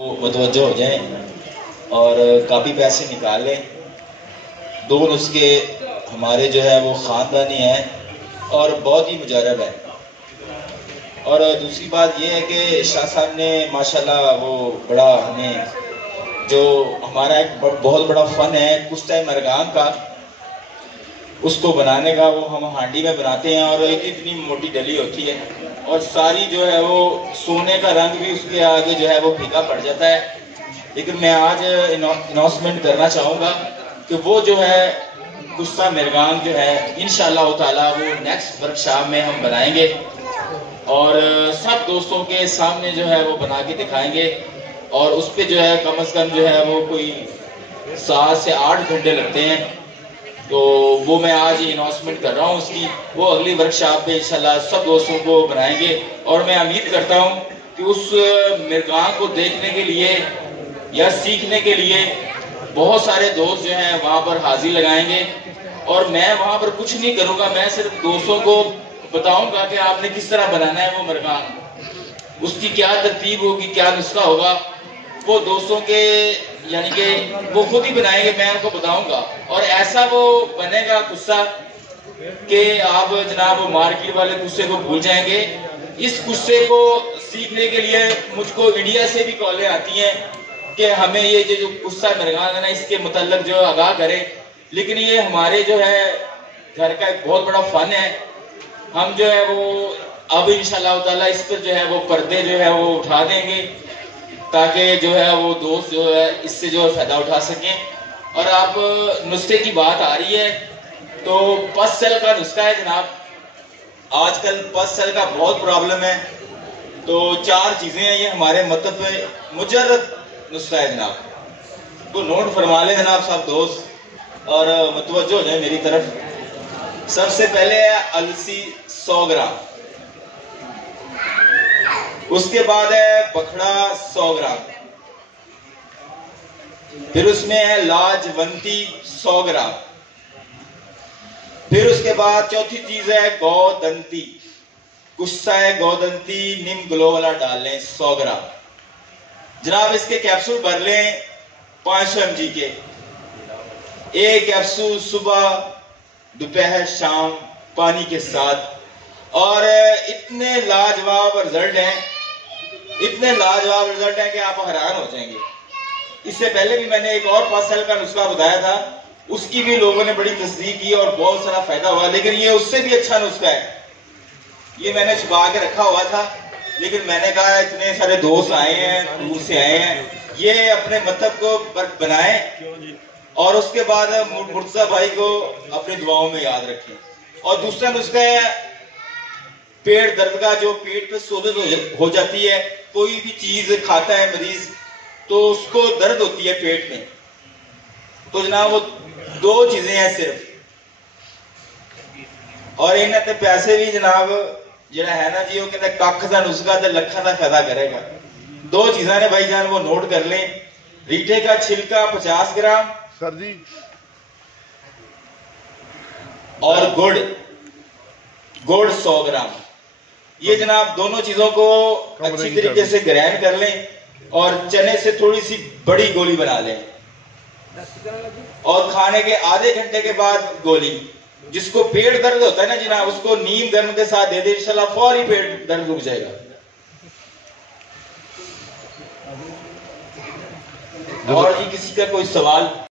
متوجہ ہو جائیں اور کافی پیسے نکال لیں۔ دو نسخے ہمارے جو ہے وہ خاندانی ہیں اور بہت ہی مجرب ہیں۔ اور دوسری بات یہ ہے کہ شاہ صاحب نے ماشاءاللہ وہ بڑا ہمیں جو ہمارا ایک بہت بڑا فن ہے کشتہ مرغان کا، اس کو بنانے کا، وہ ہم ہانڈی میں بناتے ہیں اور اتنی موٹی ڈلی ہوتی ہے اور ساری جو ہے وہ سونے کا رنگ بھی اس کے آگے جو ہے وہ پھیکا پڑ جاتا ہے۔ لیکن میں آج اناؤنسمنٹ کرنا چاہوں گا کہ وہ جو ہے کشتہ مرغان جو ہے انشاءاللہ تعالی وہ نیکسٹ ورکشاپ میں ہم بنائیں گے اور سب دوستوں کے سامنے جو ہے وہ بنا کے دکھائیں گے اور اس پہ جو ہے کم از کم جو ہے وہ کوئی 7 سے 8 گھنٹے لگتے ہیں۔ تو وہ میں آج ہی اناؤنسمنٹ کر رہا ہوں اس کی، وہ اگلی ورکشاپ پہ انشاءاللہ سب دوستوں کو بنائیں گے اور میں امید کرتا ہوں کہ اس مرغان کو دیکھنے کے لیے یا سیکھنے کے لیے بہت سارے دوست جو ہیں وہاں پر حاضری لگائیں گے اور میں وہاں پر کچھ نہیں کروں گا، میں صرف دوستوں کو بتاؤں گا کہ آپ نے کس طرح بنانا ہے وہ مرغان، اس کی کیا ترتیب ہوگی، کیا نسخہ ہوگا، وہ دوستوں کے یعنی کہ وہ خود ہی بنائیں گے، میں ان کو بتاؤں گا اور ایسا وہ بنے گا قصہ کہ آپ جناب مارکیٹ والے قصے کو بھول جائیں گے۔ اس قصے کو سیکھنے کے لیے مجھ کو انڈیا سے بھی کالیں آتی ہیں کہ ہمیں یہ جو قصہ مرغان ہے نا اس کے متعلق جو آگاہ کرے، لیکن یہ ہمارے جو ہے گھر کا ایک بہت بڑا فن ہے۔ ہم جو ہے وہ اب انشاءاللہ تعالی اس پر جو ہے وہ پردے جو ہے وہ اٹھا دیں گے تاکہ جو ہے وہ دوست جو ہے اس سے جو فائدہ اٹھا سکیں۔ اور آپ نسخے کی بات آ رہی ہے تو پس سیل کا نسخہ ہے جناب، آج کل پس سیل کا بہت پرابلم ہے، تو 4 چیزیں ہیں، یہ ہمارے مطلب مجرد نسخہ ہے جناب، تو نوٹ فرما لیں جناب سب دوست اور متوجہ ہو جائیں میری طرف۔ سب سے پہلے ہے السی 100 گرام، اس کے بعد ہے بکھڑا 100 گرام، پھر اس میں ہے لاجونتی 100 گرام، پھر اس کے بعد چوتھی چیز ہے گودنتی، قصہ ہے گودنتی نیم گلو والا ڈال لیں 100 گرام۔ جناب اس کے کیپسول بھر لیں 500 mg کے، ایک کیپسول صبح دوپہر شام پانی کے ساتھ، اور اتنے لاجواب رزلٹ ہیں، اتنے لاجواب رزلٹ ہیں کہ آپ حیران ہو جائیں گے۔ اس سے پہلے بھی میں نے ایک اور پاسل کا نسخہ بتایا تھا، اس کی بھی لوگوں نے بڑی تصدیق کی اور بہت سارا فائدہ ہوا، لیکن یہ اس سے بھی اچھا نسخہ ہے۔ یہ میں نے چھپا کے رکھا ہوا تھا لیکن میں نے کہا اتنے سارے دوست آئے ہیں، دور سے آئے ہیں، یہ اپنے مطلب کو بنائیں اور اس کے بعد مرتضی بھائی کو اپنی دعاؤں میں یاد رکھیں۔ اور دوسرا نسخہ ہے پیٹ درد کا، جو پیٹ پہ سوزش ہو جاتی ہے، کوئی بھی چیز کھاتا ہے مریض تو اس کو درد ہوتی ہے پیٹ میں، تو جناب وہ 2 چیزیں ہیں صرف، اور انہیں تے پیسے بھی جناب جڑا ہے نا جی وہ کہتے ککھ دا نسخہ تے لکھاں دا فائدہ کرے گا۔ 2 چیزاں نے بھائی جان وہ نوٹ کر لیں، ریٹھے کا چھلکا 50 گرام سر جی، اور گڑ 100 گرام۔ یہ جناب دونوں چیزوں کو اچھی طریقے سے گرائنڈ کر لیں اور چنے سے تھوڑی سی بڑی گولی بنا لیں اور کھانے کے آدھے گھنٹے کے بعد گولی، جس کو پیٹ درد ہوتا ہے نا جناب اس کو نیم گرم کے ساتھ دے دے، انشاءاللہ فوری پیٹ درد رک جائے گا۔ اور کسی کا کوئی سوال؟